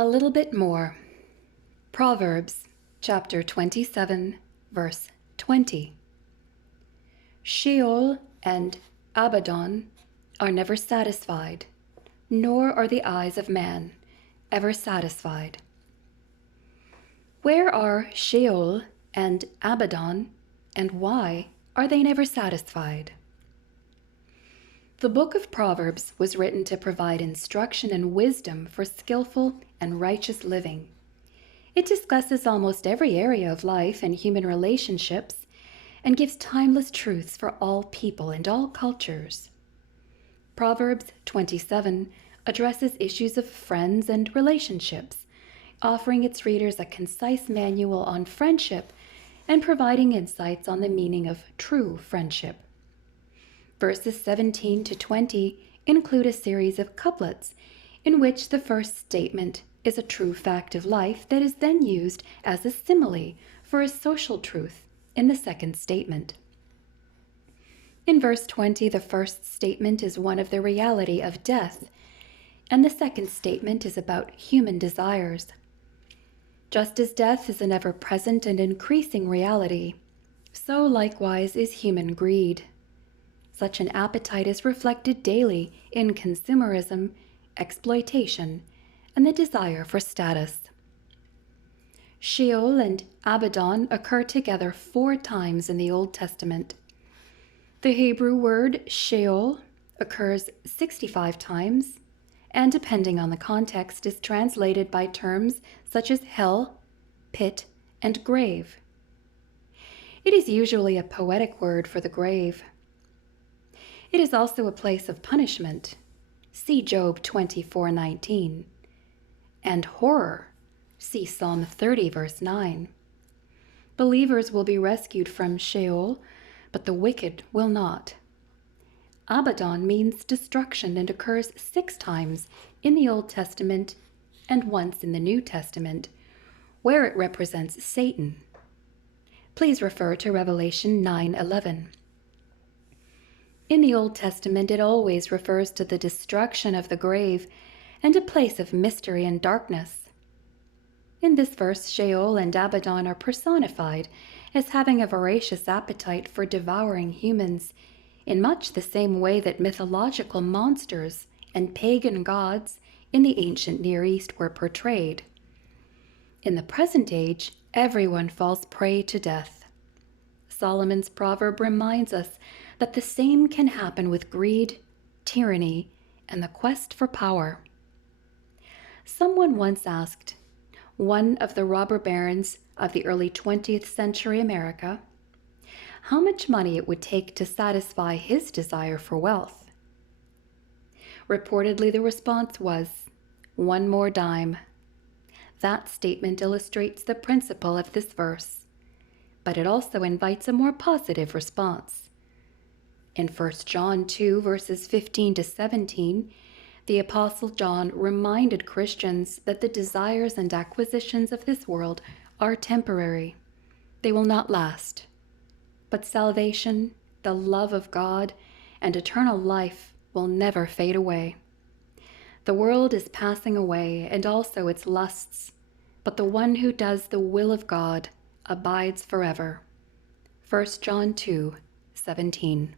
A little bit more. Proverbs chapter 27, verse 20. Sheol and Abaddon are never satisfied, nor are the eyes of man ever satisfied. Where are Sheol and Abaddon, and why are they never satisfied? The book of Proverbs was written to provide instruction and wisdom for skillful and righteous living. It discusses almost every area of life and human relationships and gives timeless truths for all people and all cultures. Proverbs 27 addresses issues of friends and relationships, offering its readers a concise manual on friendship and providing insights on the meaning of true friendship. Verses 17 to 20 include a series of couplets in which the first statement is a true fact of life that is then used as a simile for a social truth in the second statement. In verse 20, the first statement is one of the reality of death, and the second statement is about human desires. Just as death is an ever-present and increasing reality, so likewise is human greed. Such an appetite is reflected daily in consumerism, exploitation, and the desire for status. Sheol and Abaddon occur together 4 times in the Old Testament. The Hebrew word Sheol occurs 65 times, and depending on the context is translated by terms such as hell, pit, and grave. It is usually a poetic word for the grave. It is also a place of punishment. See Job 24:19. And horror. See Psalm 30, verse 9. Believers will be rescued from Sheol, but the wicked will not. Abaddon means destruction and occurs 6 times in the Old Testament and once in the New Testament, where it represents Satan. Please refer to Revelation 9:11. In the Old Testament, it always refers to the destruction of the grave and a place of mystery and darkness. In this verse, Sheol and Abaddon are personified as having a voracious appetite for devouring humans in much the same way that mythological monsters and pagan gods in the ancient Near East were portrayed. In the present age, everyone falls prey to death. Solomon's proverb reminds us that the same can happen with greed, tyranny, and the quest for power. Someone once asked one of the robber barons of the early 20th century America how much money it would take to satisfy his desire for wealth. Reportedly, the response was, "1 more dime." That statement illustrates the principle of this verse, but it also invites a more positive response. In 1 John 2, verses 15 to 17, the Apostle John reminded Christians that the desires and acquisitions of this world are temporary. They will not last. But salvation, the love of God, and eternal life will never fade away. The world is passing away, and also its lusts, but the one who does the will of God abides forever. 1 John 2:17.